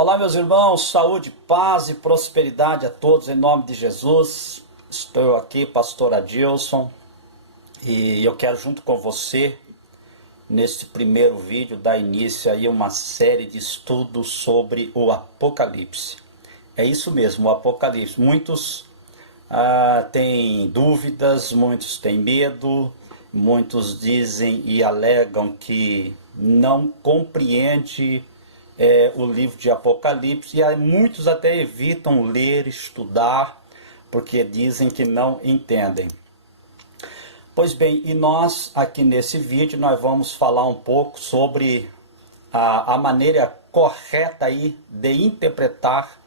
Olá, meus irmãos, saúde, paz e prosperidade a todos em nome de Jesus. Estou aqui, pastor Adilson, e eu quero junto com você, neste primeiro vídeo, dar início aí a uma série de estudos sobre o Apocalipse. É isso mesmo, o Apocalipse. Muitos têm dúvidas, muitos têm medo, muitos dizem e alegam que não compreende o livro de Apocalipse, e muitos até evitam ler, estudar, porque dizem que não entendem. Pois bem, e nós aqui nesse vídeo nós vamos falar um pouco sobre a maneira correta aí de interpretar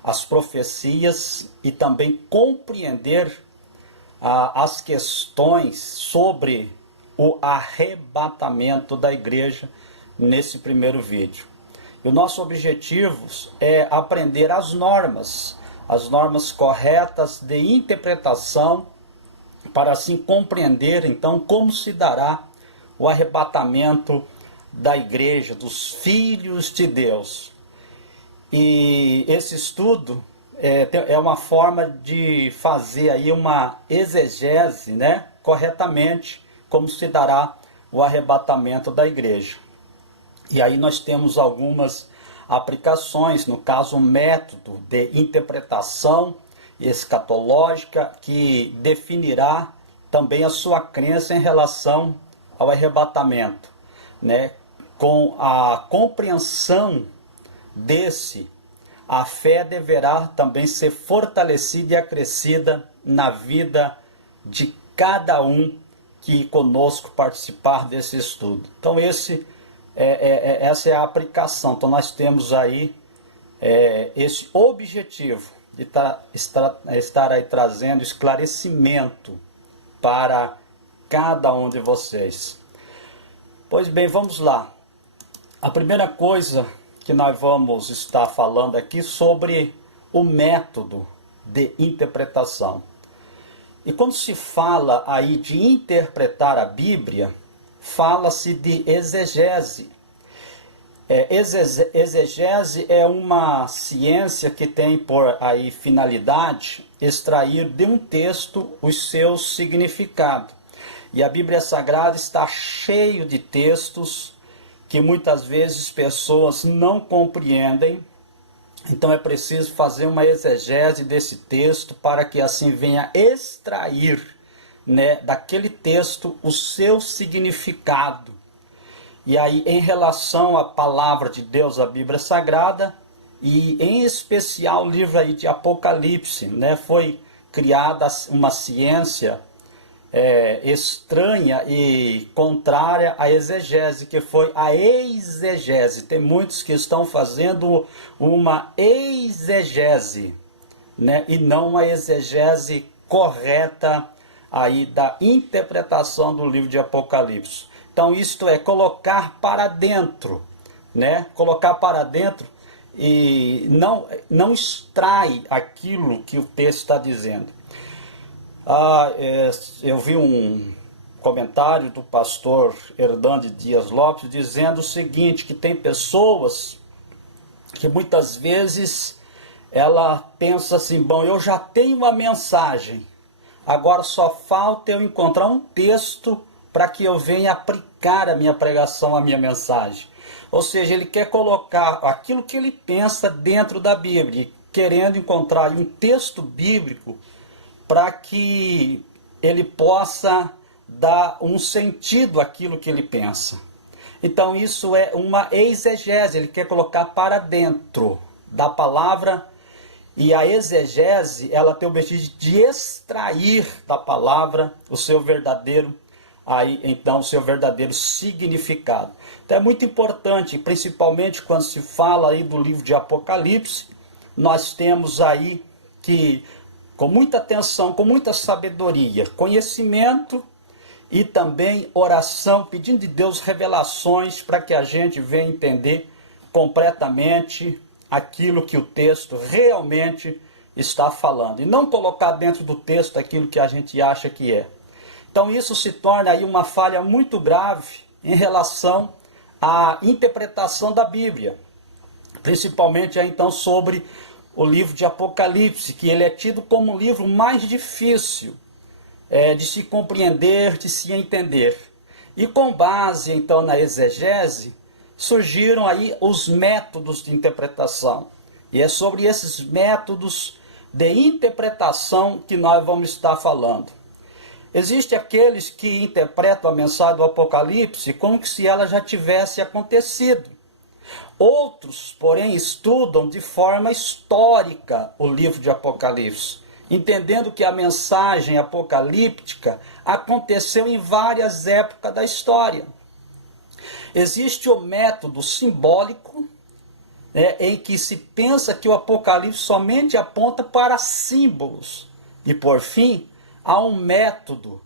as profecias e também compreender as questões sobre o arrebatamento da igreja nesse primeiro vídeo. E o nosso objetivo é aprender as normas corretas de interpretação, para assim compreender então como se dará o arrebatamento da igreja, dos filhos de Deus. E esse estudo é uma forma de fazer aí uma exegese, né, corretamente, como se dará o arrebatamento da igreja. E aí nós temos algumas aplicações, no caso, um método de interpretação escatológica que definirá também a sua crença em relação ao arrebatamento, né? Com a compreensão desse, a fé deverá também ser fortalecida e acrescida na vida de cada um que conosco participar desse estudo. Então essa é a aplicação. Então nós temos aí esse objetivo de estar aí trazendo esclarecimento para cada um de vocês. Pois bem, vamos lá. A primeira coisa que nós vamos estar falando aqui sobre o método de interpretação. E quando se fala aí de interpretar a Bíblia, fala-se de exegese. Exegese é uma ciência que tem por aí finalidade extrair de um texto o seu significado. E a Bíblia Sagrada está cheio de textos que muitas vezes pessoas não compreendem. Então é preciso fazer uma exegese desse texto para que assim venha extrair, né, daquele texto o seu significado. E aí, em relação à palavra de Deus, a Bíblia Sagrada, e em especial o livro aí de Apocalipse, né, foi criada uma ciência estranha e contrária à exegese, que foi a exegese. Tem muitos que estão fazendo uma exegese, né, e não uma exegese correta aí da interpretação do livro de Apocalipse. Então isto é colocar para dentro, né? Colocar para dentro e não extrai aquilo que o texto está dizendo. Eu vi um comentário do pastor Hernandes Dias Lopes dizendo o seguinte, que tem pessoas que muitas vezes ela pensa assim, bom, eu já tenho uma mensagem, agora só falta eu encontrar um texto para que eu venha aplicar a minha pregação, a minha mensagem. Ou seja, ele quer colocar aquilo que ele pensa dentro da Bíblia, querendo encontrar um texto bíblico para que ele possa dar um sentido àquilo que ele pensa. Então isso é uma exegese, ele quer colocar para dentro da palavra, e a exegese, ela tem o objetivo de extrair da palavra o seu verdadeiro significado. Então é muito importante, principalmente quando se fala aí do livro de Apocalipse, nós temos aí que, com muita atenção, com muita sabedoria, conhecimento e também oração, pedindo de Deus revelações para que a gente venha entender completamente aquilo que o texto realmente está falando. E não colocar dentro do texto aquilo que a gente acha que é. Então isso se torna aí uma falha muito grave em relação à interpretação da Bíblia. principalmente então sobre o livro de Apocalipse, que ele é tido como o livro mais difícil de se compreender, de se entender. E com base então na exegese, surgiram aí os métodos de interpretação. E é sobre esses métodos de interpretação que nós vamos estar falando. Existem aqueles que interpretam a mensagem do Apocalipse como se ela já tivesse acontecido. Outros, porém, estudam de forma histórica o livro de Apocalipse, entendendo que a mensagem apocalíptica aconteceu em várias épocas da história. Existe o método simbólico, em que se pensa que o Apocalipse somente aponta para símbolos. E, por fim, há um método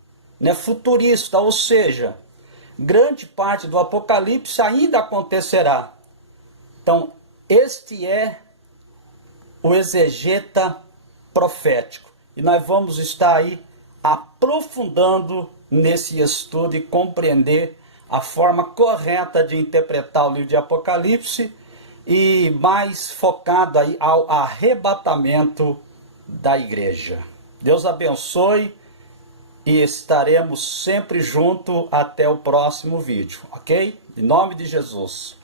futurista, ou seja, grande parte do Apocalipse ainda acontecerá. Então, este é o exegeta profético. E nós vamos estar aí aprofundando nesse estudo e compreender a forma correta de interpretar o livro de Apocalipse e mais focado aí ao arrebatamento da igreja. Deus abençoe e estaremos sempre juntos até o próximo vídeo, ok? Em nome de Jesus.